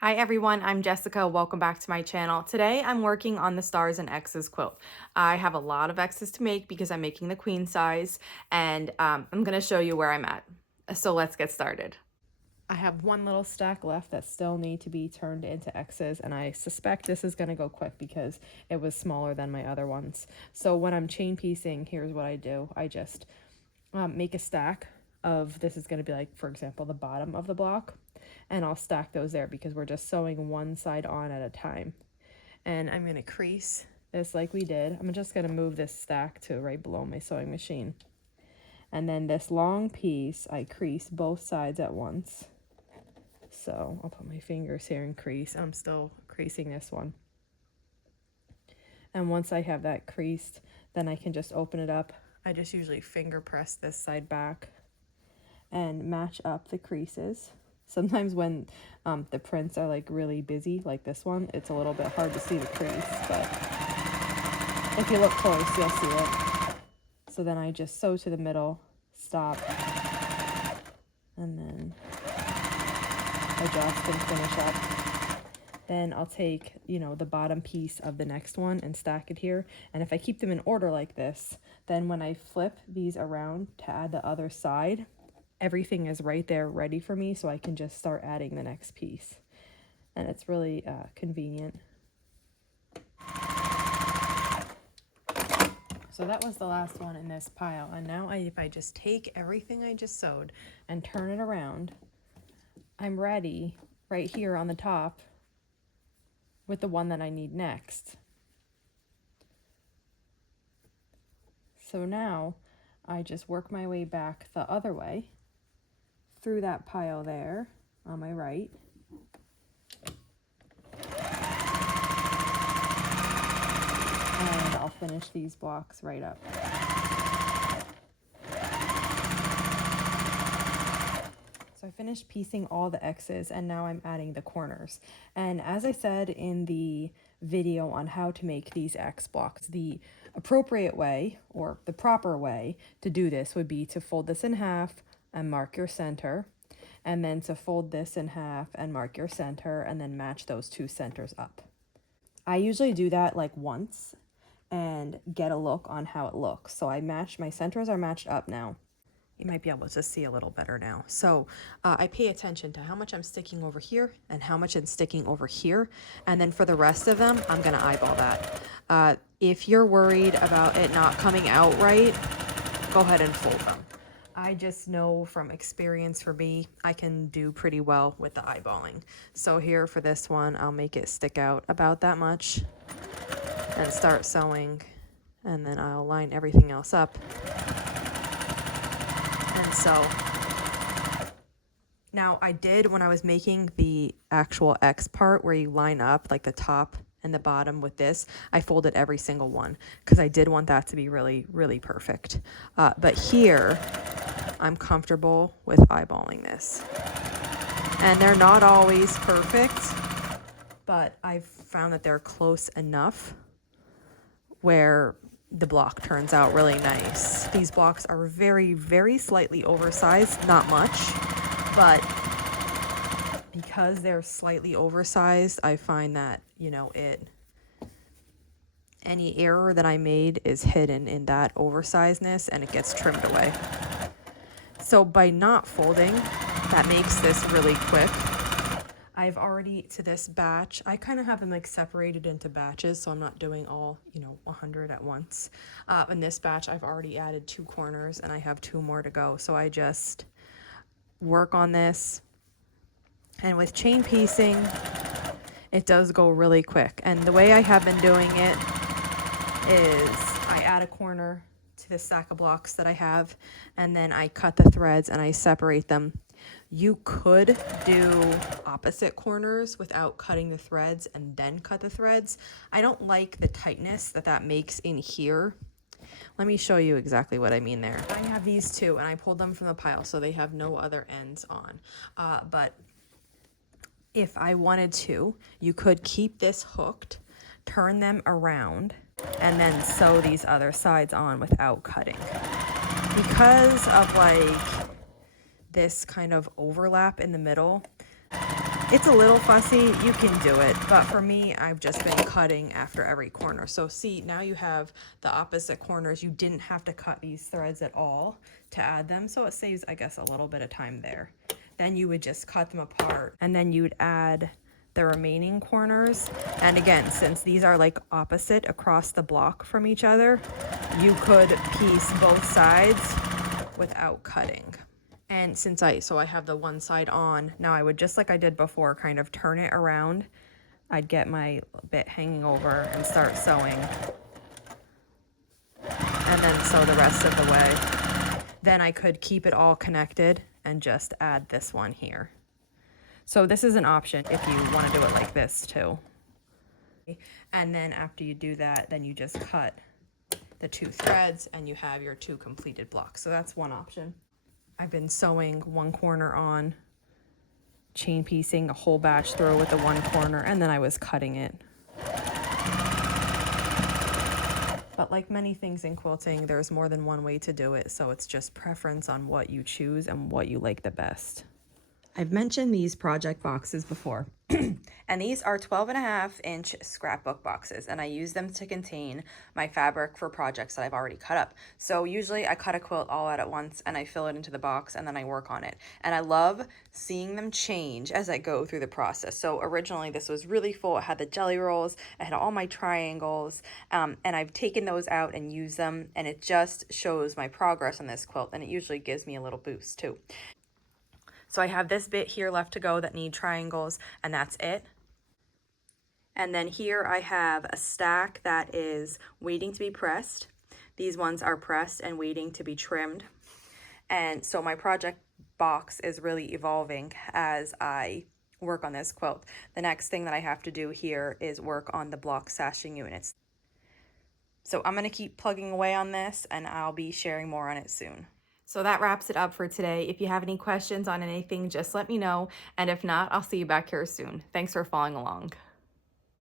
Hi everyone, I'm Jessica. Welcome back to my channel. Today I'm working on the Stars and X's quilt. I have a lot of X's to make because I'm making the queen size, and I'm going to show you where I'm at. So let's get started. I have one little stack left that still need to be turned into X's, and I suspect this is going to go quick because it was smaller than my other ones. So when I'm chain piecing, here's what I do. I just make a stack of, this is going to be like, for example, the bottom of the block, and I'll stack those there because we're just sewing one side on at a time. And I'm going to crease this like we did. I'm just going to move this stack to right below my sewing machine. And then this long piece, I crease both sides at once. So I'll put my fingers here and crease. I'm still creasing this one. And once I have that creased, then I can just open it up. I just usually finger press this side back and match up the creases. Sometimes when the prints are like really busy, like this one, it's a little bit hard to see the crease, but if you look close, you'll see it. So then I just sew to the middle, stop, and then adjust and finish up. Then I'll take, the bottom piece of the next one and stack it here. And if I keep them in order like this, then when I flip these around to add the other side, everything is right there ready for me, so I can just start adding the next piece. And it's really convenient. So that was the last one in this pile. And now if I just take everything I just sewed and turn it around, I'm ready right here on the top with the one that I need next. So now I just work my way back the other way through that pile there on my right. And I'll finish these blocks right up. So I finished piecing all the X's, and now I'm adding the corners. And as I said in the video on how to make these X blocks, the appropriate way, or the proper way to do this would be to fold this in half and mark your center, and then to fold this in half and mark your center, and then match those two centers up. I usually do that like once and get a look on how it looks. So my centers are matched up now. You might be able to see a little better now. So I pay attention to how much I'm sticking over here and how much I'm sticking over here. And then for the rest of them, I'm gonna eyeball that. If you're worried about it not coming out right, go ahead and fold them. I just know from experience for me, I can do pretty well with the eyeballing. So here for this one, I'll make it stick out about that much and start sewing, and then I'll line everything else up. And so now I did, when I was making the actual X part where you line up like the top and the bottom with this, I folded every single one because I did want that to be really, really perfect. But here, I'm comfortable with eyeballing this. And they're not always perfect, but I've found that they're close enough where the block turns out really nice. These blocks are very, very slightly oversized, not much, but because they're slightly oversized, I find that, any error that I made is hidden in that oversizedness and it gets trimmed away. So by not folding, that makes this really quick. I've already, to this batch, I kind of have them like separated into batches, so I'm not doing all, 100 at once. In this batch, I've already added 2 corners and I have 2 more to go. So I just work on this. And with chain piecing, it does go really quick. And the way I have been doing it is I add a corner to the stack of blocks that I have, and then I cut the threads and I separate them. You could do opposite corners without cutting the threads and then cut the threads. I don't like the tightness that makes in here. Let me show you exactly what I mean there. I have these two and I pulled them from the pile so they have no other ends on. But if I wanted to, you could keep this hooked, turn them around, and then sew these other sides on without cutting. Because of like this kind of overlap in the middle, It's a little fussy, you can do it, but for me, I've just been cutting after every corner. So see, now you have the opposite corners. You didn't have to cut these threads at all to add them, so it saves, I guess, a little bit of time there. Then you would just cut them apart, and then you'd add the remaining corners. And again, since these are like opposite across the block from each other, you could piece both sides without cutting. And since I have the one side on, now I would, just like I did before, kind of turn it around. I'd get my bit hanging over and start sewing. And then sew the rest of the way. Then I could keep it all connected and just add this one here. So this is an option if you want to do it like this too. And then after you do that, then you just cut the 2 threads and you have your 2 completed blocks. So that's one option. I've been sewing one corner on, chain piecing a whole batch through with the one corner, and then I was cutting it. But like many things in quilting, there's more than one way to do it, so it's just preference on what you choose and what you like the best. I've mentioned these project boxes before, and these are 12.5-inch scrapbook boxes, and I use them to contain my fabric for projects that I've already cut up. So usually I cut a quilt all out at once and I fill it into the box and then I work on it. And I love seeing them change as I go through the process. So originally this was really full. It had the jelly rolls, it had all my triangles, and I've taken those out and used them, and it just shows my progress on this quilt, and it usually gives me a little boost too. So I have this bit here left to go that need triangles, and that's it. And then here I have a stack that is waiting to be pressed. These ones are pressed and waiting to be trimmed. And so my project box is really evolving as I work on this quilt. The next thing that I have to do here is work on the block sashing units. So I'm going to keep plugging away on this, and I'll be sharing more on it soon. So that wraps it up for today. If you have any questions on anything, just let me know. And if not, I'll see you back here soon. Thanks for following along.